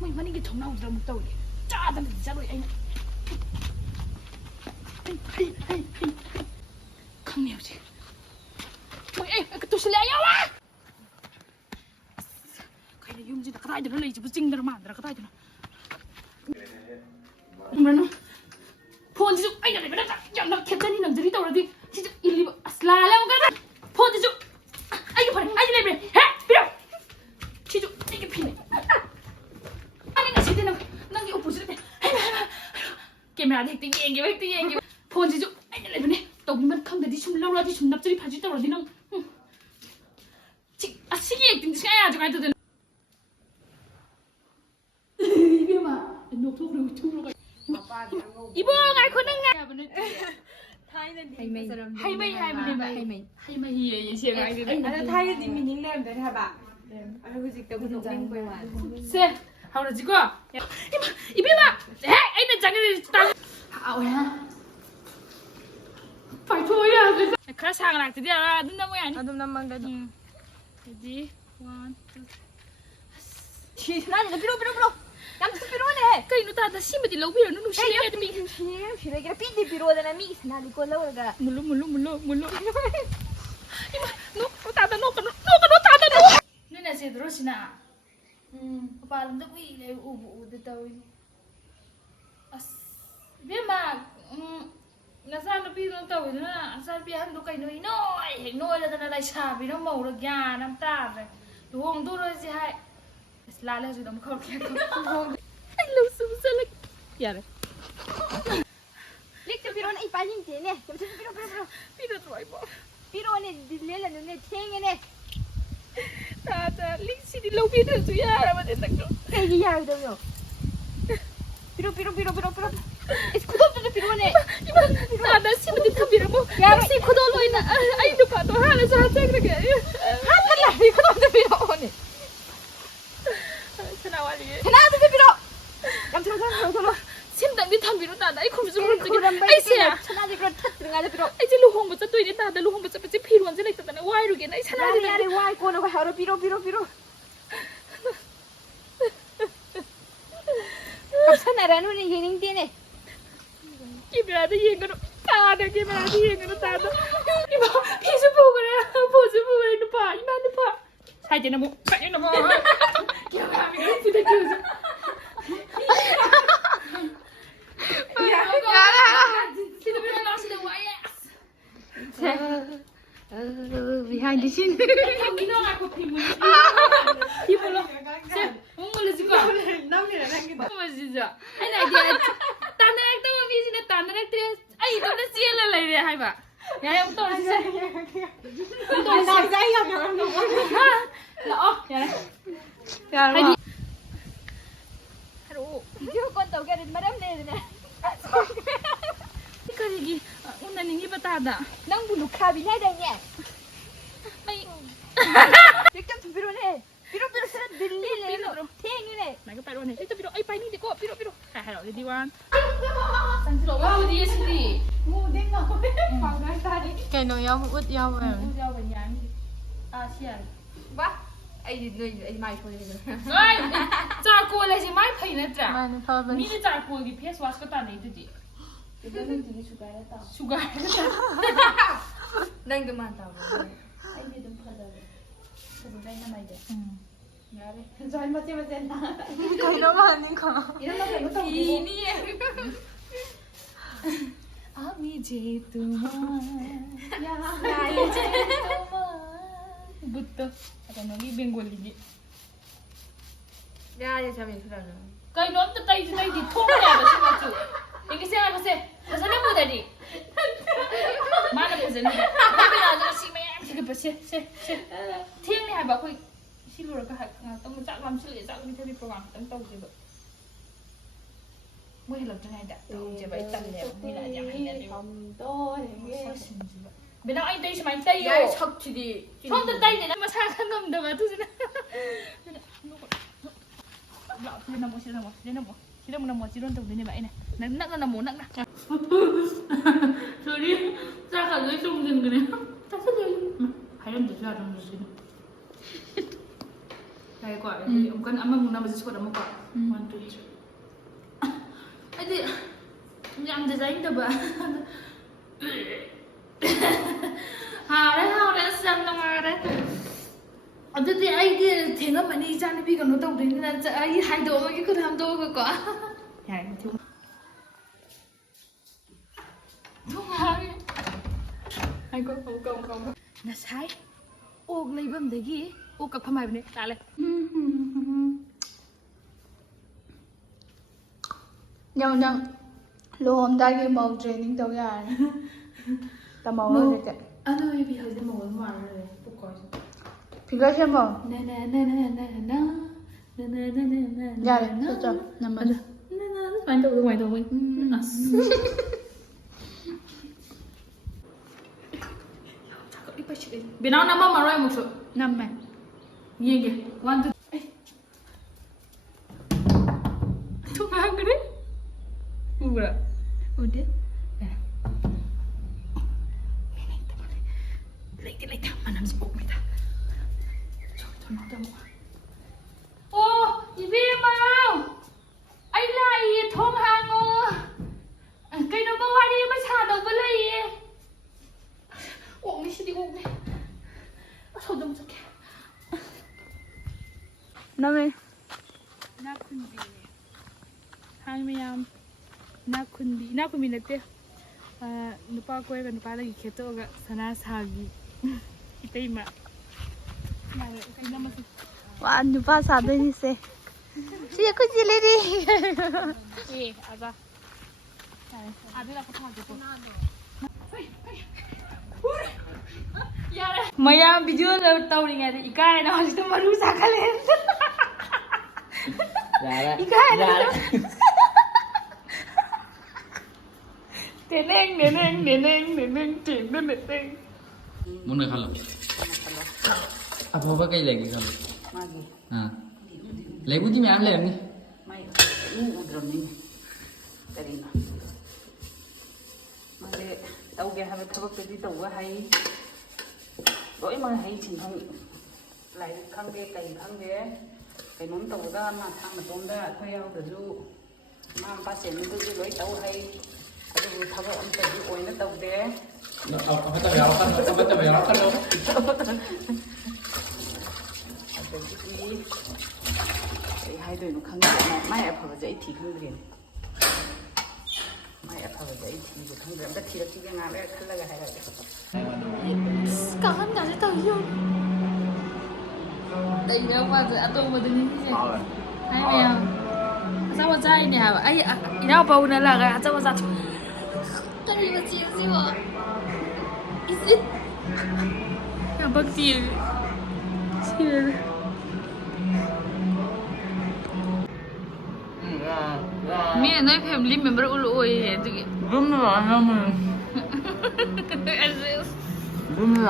ꯃꯣꯏ ꯃꯅꯤꯡꯒꯤ ꯊꯣꯡꯅꯥꯎꯗ ꯑꯃꯨꯛ ꯇꯧꯔꯤ ꯆꯥꯗꯅꯗꯤ ꯆꯠꯂꯣꯏ ꯑꯩꯅ ꯈꯪꯉꯦ ꯍꯧꯖꯤꯛ ꯃꯣꯏ ꯑꯩ ꯇꯨꯁꯤꯜꯂꯦ ꯌꯥꯎꯋꯦ ꯀꯩꯅꯣ ꯌꯨꯝꯁꯤꯗ ꯀꯗꯥꯏꯗꯅꯣ ꯂꯩꯁꯤꯕꯨ ꯆꯤꯡꯗꯔ ꯃꯥꯟꯗ꯭ꯔꯥ ꯀꯗꯥꯏꯗꯅꯣ ꯐꯣꯟꯁꯤꯁꯨ ꯑꯩꯅ ꯂꯩꯕ ꯅꯠꯇ꯭ꯔꯥ ꯌꯥꯝꯅ ꯈꯦꯠꯆꯅꯤ ꯅꯝꯖꯔꯤ ꯇꯧꯔꯗꯤ ꯁꯤꯁꯨ ꯏꯜꯂꯤꯕ ꯑꯁ ꯂꯥꯜꯂꯦ ꯑꯃꯨꯛꯀ ꯐꯣꯟꯁꯤꯁꯨ ꯑꯩꯒꯤ ꯐꯣꯟ ꯑꯩꯒꯤ ꯂꯩꯕ꯭ꯔꯦ ꯍꯦ ꯄꯤꯔꯣ ꯁꯤꯁꯨ ꯑꯩꯒꯤ ꯐꯤꯅꯦ ꯑꯩ ꯉꯁꯤꯗꯤ ꯅꯪꯒꯤ ꯎꯄꯨꯁꯤꯗ ꯀꯦꯃꯦꯔꯥꯗ ꯍꯦꯛꯇ ꯌꯦꯡꯒꯦꯕ ꯐꯣꯟꯁꯤꯁꯨ ꯑꯩꯅ ꯂꯩꯕꯅꯦ ꯇꯧꯕꯤꯃꯟ ꯈꯪꯗꯗꯤ ꯁꯨꯝ ꯂꯧꯔꯗꯤ ꯁꯨꯝ ꯅꯞꯆꯔꯤ ꯐꯥꯖꯤ ꯇꯧꯔꯗꯤ ꯅꯪ ꯑꯁꯤꯒꯤ ꯑꯦꯛꯇꯤꯡꯁꯤ ꯀꯌꯥ ꯌꯥꯗ꯭ꯔꯦ ꯀꯃꯥꯏꯅ ꯇꯧꯗꯣꯏꯅꯣ 이게마 녹토그로 투로가 이보 ꯉꯥꯏꯈꯣ ꯅꯪ ꯉꯥꯏꯕ ꯅꯠꯇꯦ 타이는 하이마이 하이마이에 예시가 아니 타이는 미닝 내는데 해봐. 아니 그직도 무슨 쟁거야. 세 하우라지고 이마 에 아이는 장을 딱 아오야 파이토야 그래 상을 할때 알아 눈나 뭐야 아니 아둠 남만 가도. ready 1 2 나는 비로. 양 비로네. 그이노 다다 심어디 러비야 누누 시야 미 시래기라 삐디 비로잖아 미 나도 꼴러가. 물로 이마 노 다다 노 다다 노 누나 제 들어시나 오빠는 또 왜 우도 떠이 아스 비마 나사는 비는 떠이나 아사 비한도 까이노 이노이 노이라다나 라이샤 비는 뭐로 갸남 따르 루홍도로지 하이 라레 좀 너무 커게 I love so much. 야래. 릭트 비로는 이 빠진 데네. 좀 비로. 비로 드라이버. 비로는 딜레라 눈에 탱이네. 다다 릭시디 로비는 주야. 맞아 딱. 이게 야이도요. 비로. 이 구독도 비로네. 이만 나나 심디 타비로 뭐. 릭시 구독로 있나. 아이도 봐도 하나 잘 찍게. 하늘라 이 구독도 비로네. 나와리. 하나도 비로. 얌처럼. 심당디 타비로 나나 이 컴퓨터 좀 찍게. 아이씨야. 천하지 그런 탓들어가지고 비로. 아이지 루홍 못 잡도 이제 나다 루홍 못 잡지 피로한 줄 알았다네. 와이루게 나 사나리. 야리 와이 꼬는 거 하루 비로. 갑산나라 눈이 예능되네. 기별하다 얘기로 다다 기별하다 얘기로 다다 이봐 페이스북을 이거 봐 이만도 봐 사진은 뭐 사진은 뭐 기억하면 예쁘다 기억이 behind the scene. Ibulo. Ungol siko. 남이라 남기다. 진짜. 아니 아이디야. 단director mo busy na director. Ay, ito na siya lalay rin hay ba? Yaya mo to siya. 또 나이가 나는 거. 나 yara. 야, Haro. 이거 건도 가는 말람 내네. Karigi, una ningi batada. 낭 부룩하비 나다냐. Ay. 직접 비로네. 비로 쓰는 들리네. 탱이네. Naga pero ne. Ito pero ay pa ni ko. Pero. Haro, di wan. Sanjiro, wa di yesli. 뭐 내가 왜 방갈다리. Kano yaw ut yaw Ujaw banyan. Asian. 봐. 아이 많이 소리네. Ay, charcoal ay si mai phai na tra. man problem Mi ni charcoal gi face wash ko ta nei ti. 이거는 되게 수가랬다. Sugar. 낭도 많다고. Ay 좀 파다. 그거 나 나이 돼. 야래. 잘 맞지 맞지. kano man ko 이런 거 잘못하고. Ini. Ami je tuman. 야, je tuman. Buto. Apa nagi Bengali gi. 야, 얘 잠이 들어요. Kai non ta tai di thong ya ba sima chu. Igi se ka se. Hasana mu dadi. Mana phajani. Ba na si me am thi ba se. Thieng ni ha ba khoi silura ka ha tam chak lam sil chak mi thari program tam tau je ba. Moi lo tangai da. Tau je ba tan le mi la yang ni le. 감도 되게. Benang ai tai semai tai yo. 야, 척지디. Thong ta tai ni ma sa ka ngam da ba tu sina. Lo sila mo. Sila mo na mo chiron tau ni ba ina. Nak na mo nak. Sorry. Sa ka goi sung jin gane. Ta sa le. Hayam de sa jong jin. Ya ꯍꯥꯏꯀꯣ ꯑꯃꯨꯛꯀ ꯑꯃꯃꯨꯛ ꯅꯝꯕꯁꯦ ꯁꯣꯠ ꯑꯃꯀꯣ 1 2 3 ꯍꯥꯏꯗꯤ ꯌꯥꯝ ꯗꯤꯖꯥꯏꯟꯗꯕ ꯍꯥꯎꯔꯦ ꯑꯁ ꯌꯥꯝ ꯅꯨꯡꯉꯥꯏꯔꯦ ꯑꯗꯨꯗꯤ ꯑꯩꯗꯤ ꯊꯦꯡꯉꯝꯃꯅꯤ ꯏꯆꯥꯅꯨꯄꯤ ꯀꯩꯅꯣ ꯇꯧꯗꯣꯏꯅꯤꯅ ꯑꯩ ꯍꯥꯏꯗꯣꯛꯑꯝꯃꯒꯦ ꯈꯨꯠ ꯍꯥꯝꯗꯣꯛꯑꯒꯀꯣ ꯌꯥꯔꯦ ꯉꯁꯥꯏ ꯑꯣꯛ ꯂꯩꯐꯝꯗꯒꯤ ꯑꯣꯛ ꯀꯛꯐꯝ ꯍꯥꯏꯕꯅꯦ ꯇꯥꯜꯂꯦ ꯅꯪ ꯂꯨꯍꯣꯡꯗꯥꯏꯒꯤ ꯃꯧ ꯇ꯭ꯔꯦꯅꯤꯡ ꯇꯧ ꯌꯥꯔꯅꯤ ꯇꯝꯍꯧꯔꯣ ꯍꯧꯖꯤꯛꯇꯤ ꯑꯗꯣ ꯏꯕꯤ ꯍꯧꯖꯤꯛ ꯃꯧ ꯃꯥꯜꯂꯦ ꯄꯨꯀꯣꯏꯁꯦ ꯐꯤꯒꯔ ꯁꯦꯝꯃꯣ ꯌꯥꯔꯦ ꯆꯠꯆꯣ ꯅꯝꯃꯅꯤ ꯀꯃꯥꯏꯅ ꯇꯧꯕ ꯑꯁ ꯕꯤꯅꯥꯎ ꯅꯝꯃꯝꯃꯔꯣꯏ ꯑꯃꯨꯛꯁꯨ ꯅꯝꯃꯦ ꯌꯦꯡꯒꯦ 1 2 ꯊꯨꯡꯉꯥꯡꯈ꯭ꯔꯦ ꯎꯕ꯭ꯔꯥ ꯎꯗꯦ ꯂꯩꯇꯦ ꯃꯅꯝꯁꯦ ꯀꯣꯛꯃꯤꯗ ꯑꯣ ꯏꯕꯦꯝꯃ ꯑꯩ ꯂꯥꯛꯏꯌꯦ ꯊꯣꯡ ꯍꯥꯡꯉꯣ ꯀꯩꯅꯣꯝꯃ ꯋꯥꯔꯤ ꯑꯃ ꯁꯥꯗꯧꯕ ꯂꯩꯌꯦ ꯑꯣꯛꯅꯤ ꯁꯤꯗꯤ ꯑꯣꯛꯅꯤ ꯑꯁꯣꯝꯗ ꯆꯠꯀꯦ ꯅꯝꯃꯦ ꯏꯅꯥꯛ ꯈꯨꯟꯕꯤꯅꯦ ꯍꯥꯏ ꯃꯌꯥꯝ ꯏꯅꯥꯛ ꯈꯨꯟꯕꯤ ꯅꯠꯇꯦ ꯅꯨꯄꯥ ꯀꯣꯏꯔꯒ ꯅꯨꯄꯥꯗꯒꯤ ꯈꯦꯠꯇꯣꯛꯑꯒ ꯁꯅꯥ ꯁꯥꯕꯤ 이때이마 와 누가 사드니세 진짜 크지레리 예 아자 아들아 포타고 야래 뭐야 비디오 떠오르냐 이까에는 아직도 마루 사갈래 이까에는 땡 muốn được không à bố bác cây lấy cái không à lấy bút thì mẹ em làm đi mày ngu rồi nè cái gì nè mà để tao nghe hai thằng cái gì tao có hay rồi mà hay chỉ không lại khăn bê cái nón tao ra mà thằng mà tôm ra thôi ao từ du mà ba sẽ những cái gì tao hay cái thằng ông tự đi ôi nó tao đẻ apa tak ya kan apa tak ya kan lo hai đứa nó khăng cái mai ép vào giấy thì không liền mai ép vào giấy thì không liền tất thì cái ngà đấy cứ là cái này 강한 가지 더 이용 đây nếu mà giờ tôi mà đừng như thế hay mèo sao mà dai nè ai nào bầu này là cái sao mà giặt cái gì mà chịu gì mà ít ya bác chịu chịu mẹ nói family member ulu oi ya tuh belum lah namun belum